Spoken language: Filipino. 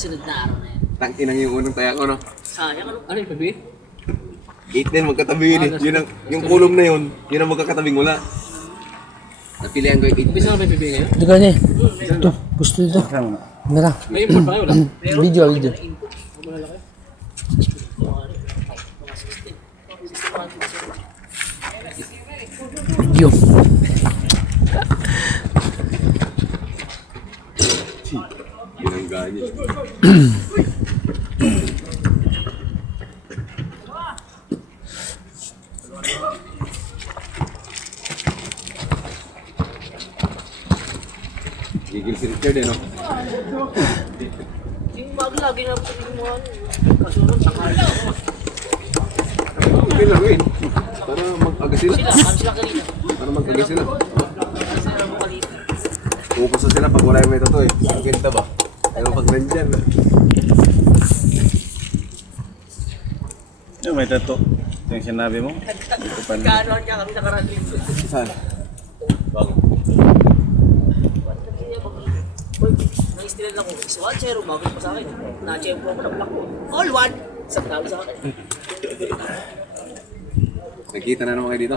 sunod na araw na yan. Tangkinang yung unang taya ko, no? Sayang, ano yung pabi? 8 din, magkatabi yun eh. Yun ang, yung kulom na yun, yun ang magkakatabing wala. Napilihan ko yung 8. Bisa na may pabi ngayon? Ito ganyan. Ito, gusto nito. Mera. May import pa kayo, wala? Video, video. Video. Yun ang ganyan. Gigil si Richard eh, no? Yung bago lagi na po yung mga kasunod, takal. Okay lang eh. Para mag-aga sila. Kami sila kanina. Para mag-aga sila. Kasi sila mo kanina. Pupusa sila pag wala yung may totoo eh. Ang ganda ba? Pero pag nandyan, Yung may tato. Ito yung sinabi mo. Gano'n niya kami nakarating. saan? Uy, nang-istilan ako. Is 1-0, bago pa sa akin. Na-champo ako ng black ko. All 1! Isang tawag sa akin. Nagkita na naman kayo dito?